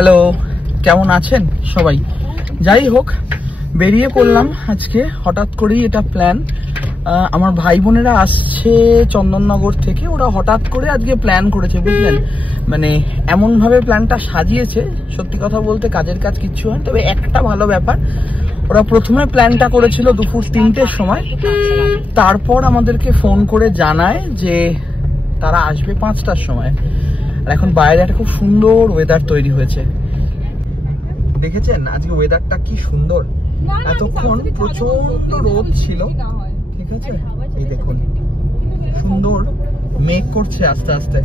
Hello, কেমন আছেন সবাই? যাই হোক, বেরিয়ে পড়লাম আজকে হঠাৎ করেই। এটা প্ল্যান, আমার ভাই বোনেরা আসছে চন্দননগর থেকে। ওরা হঠাৎ করে আজকে প্ল্যান করেছে, বুঝলেন? মানে এমনভাবে প্ল্যানটা সাজিয়েছে, সত্যি কথা বলতে কাজের কাজ কিচ্ছু হয়। তবে একটা ভালো ব্যাপার, ওরা প্রথমে প্ল্যানটা করেছিল দুপুর 3টের সময়, তারপর আমাদেরকে ফোন করে জানায় যে তারা আসবে 5টার সময়। আর এখন বাইরে একটা খুব সুন্দর ওয়েদার তৈরি হয়েছে, দেখেছেন আজকে ওয়েদারটা কি সুন্দর। এতক্ষণ প্রচন্ড রোদ ছিল, ঠিক আছে? এই দেখুন সুন্দর মেঘ করছে আস্তে আস্তে।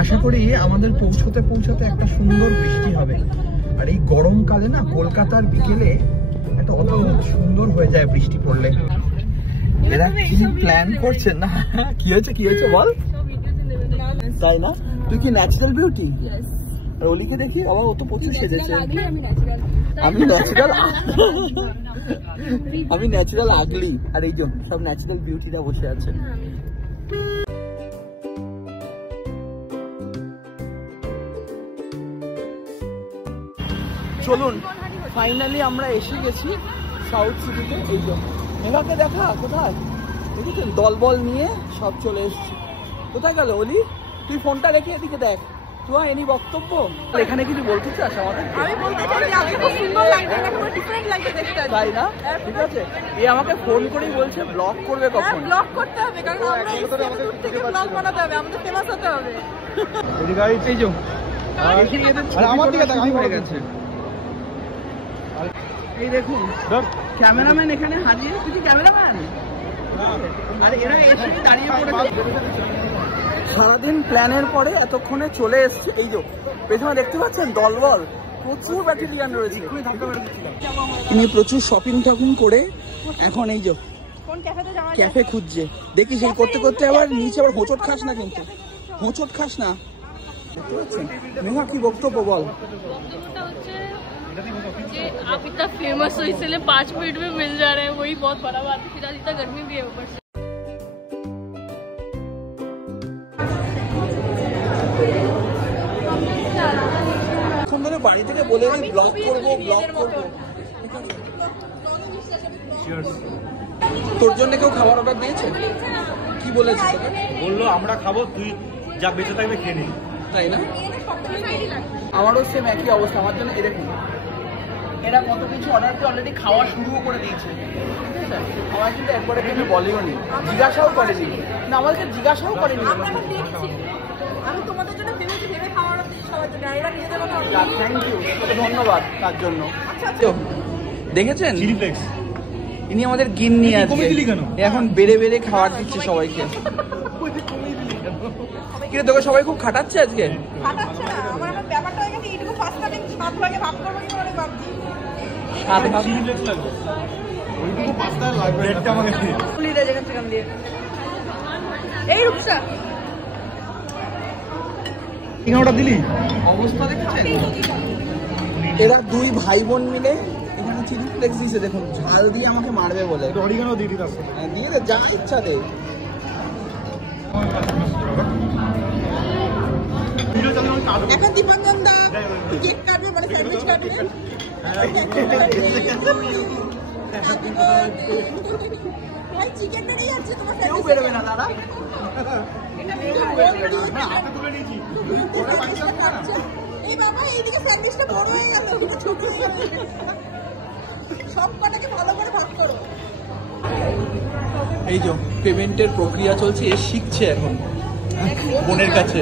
আশা করি আমাদের পৌঁছতে পৌঁছতে একটা সুন্দর বৃষ্টি হবে। আর এই গরমকালে না কলকাতার বিকেলে একটা অদ্ভুত সুন্দর হয়ে যায় বৃষ্টি পড়লে। এরা কি প্ল্যান করছেন না? কি হয়েছে বল। তাই না? তুই কি ন্যাচারাল বিউটি? আর ওলিকে দেখি, বাবা ও তো প্রচুর সেজেছে। আমি ন্যাচারাল আগলি। আর এই যে সব ন্যাচারাল বিউটিরা বসে আছে। চলুন, ফাইনালি আমরা এসে গেছি সাউথ সিটিতে। এই যে মেঘাকে দেখা, কোথায় দেখেছেন? দলবল নিয়ে সব চলে এসেছি। কোথায় গেল ওলি? তুই ফোনটা রেখে এদিকে দেখ। তোমার এনি বক্তব্য এখানে কিছু বলতে চাস আমাদের? আমি বলতে চাই যে আপনি খুব সুন্দর লাগছে, পুরো ডিফারেন্ট লাগছে দেখতে। তাই না? ঠিক আছে, এই আমাকে ফোন করেই বলছে ব্লগ করবে কখন। ব্লগ করতে হবে, কারণ আমরা এই দূর থেকে ব্লগ বানাতে হবে, আমাদের ফেমাস হতে হবে। এই গাড়ি এই যে আর আমার দিকে তাকাও, আমি পড়ে গেছে। এই দেখুন ক্যামেরাম্যান এখানে হাজির। তুই কি ক্যামেরাম্যান? আরে এরা এসে দাঁড়িয়ে পড়েছে। সারাদিন প্ল্যানের পরে এতক্ষণে চলে এসছে। এই যে পেছনে দেখতে পাচ্ছেন দলবল, প্রচুর ব্যাটালিয়ান রয়েছে। ইনি প্রচুর শপিং টপিং করে এখন এই যে ক্যাফে খুঁজছে। দেখি সেই করতে করতে আবার নিচে আবার হোঁচট খাস না, কিন্তু হোঁচট খাস না। দেখতে পাচ্ছেন নেহা, কি বক্তব্য বল? बक्तव्यটা হচ্ছে যে आप इतना फेमस हो इसलिए 5 मिनट में मिल जा रहे हैं, वही बहुत बड़ा बात है। फिर आज इतना गर्मी भी है ऊपर से। এখন ধরে বাড়ি থেকে বলে ব্লগ করবো। তোর জন্য কেউ খাবার অর্ডার দিয়েছে? কি বলেছে তোকে? বললো আমরা খাবো, তুই যা বেঁচে থাকবে খেয়ে নিবি। তাই না? আমারও সেম একই অবস্থা। আমার জন্য এরকম এরা কত কিছু অর্ডার দিয়ে অলরেডি খাওয়া শুরুও করে দিয়েছে। ঠিক আছে, আমার কিন্তু একবারে কিন্তু বলেও নি, জিজ্ঞাসাও করেনি না, আমাদেরকে জিজ্ঞাসাও করেনি। আমি তোমাদের জন্য ভেবেছি, ভেবে খাওয়ার সবার জন্য, এরা নিজেদের কথা। থ্যাংক ইউ, ধন্যবাদ তার জন্য। দেখেছেন ইনি আমাদের গিন্নি আজকে এখন বেড়ে বেড়ে খাবার দিচ্ছে সবাইকে। কিরে তোকে সবাই খুব খাটাচ্ছে আজকে? খাটাচ্ছে না, আমার ব্যাপারটা হয়ে গেছে এইটুকু পাস্তা দিন 7 ভাগে ভাগ করবো কি করে ভাবছি। এই রূপসা ওটা দিলি অবস্থা দেখেছেন? এরা দুই ভাই বোন মিলে এখানে চিলি ফ্লেক্স দিয়েছে। দেখুন ঝাল দিয়ে আমাকে মারবে বলে। দিয়ে দে, যা ইচ্ছা দে। এখন দীপাঞ্জন দা কেক কাটবে, মানে স্যান্ডউইচ কাটবে। ভাই চিকেনটা নিয়ে যাচ্ছে তোমার কেউ বেরোবে না দাদা। এই বাবা, এইদিকে স্যান্ডউইচটা বড় হয়ে গেল, ছোট সব কটাকে ভালো করে ভাগ করো। এই যে পেমেন্টের প্রক্রিয়া চলছে, এ শিখছে এখন বোনের কাছে।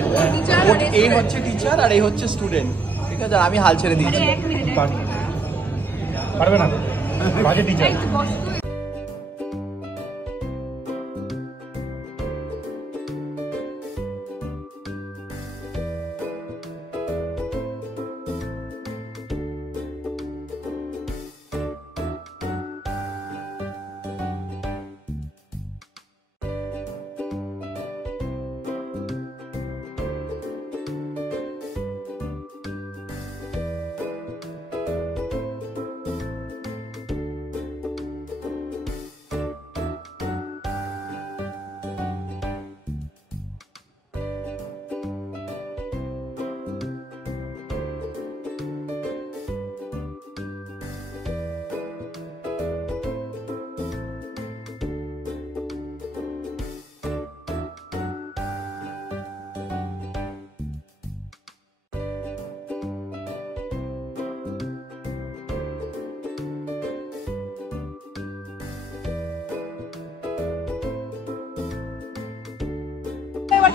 এই হচ্ছে টিচার আর এই হচ্ছে স্টুডেন্ট, ঠিক আছে? আর আমি হাল ছেড়ে দিয়েছি। পারবে না, বাজে টিচার।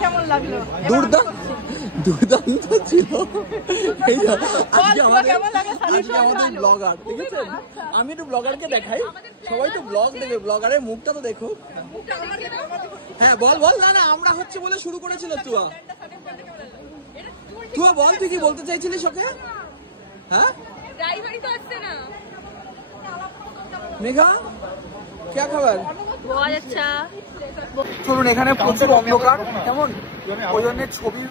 কেমন লাগলো? দুর্দান্ত ছিল। এই যে, আজকে আমাদের কেমন লাগে? আজকে আমাদের ব্লগার, ঠিক আছে? আমি একটু ব্লগারকে দেখাই, সবাই তো ব্লগ দেখবে, ব্লগারের মুখটা তো দেখো। হ্যাঁ বল বল। না না, আমরা হচ্ছে বলে শুরু করেছিল তুয়া। তুয়া বল, তুই কি বলতে চাইছিলিস ওকে? হ্যাঁ ড্রাইভারই তো আসছে না। মেঘা क्या खबर? बहुत अच्छा। চলুন, এখানে প্রচুর অন্ধকার, কেমন ওই জন্য ছবি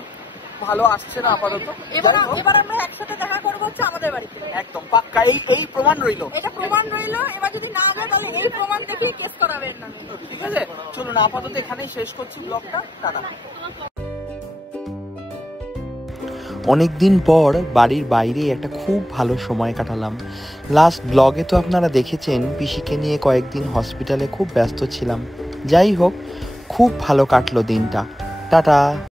ভালো আসছে না আপাতত। এবার আমরা একসাথে দেখা করবো হচ্ছে আমাদের বাড়িতে। একদম পাক্কা, এই প্রমাণ রইলো। এটা প্রমাণ রইলো। এবার যদি না হবে তাহলে এই প্রমাণ দেখেই কেস করাবেন না, ঠিক আছে? চলুন আপাতত এখানেই শেষ করছি ব্লগটা। টাটা। অনেকদিন পর বাড়ির বাইরে একটা খুব ভালো সময় কাটালাম। লাস্ট ব্লগে তো আপনারা দেখেছেন পিসিকে নিয়ে কয়েকদিন হসপিটালে খুব ব্যস্ত ছিলাম। যাই হোক, খুব ভালো কাটলো দিনটা। টাটা।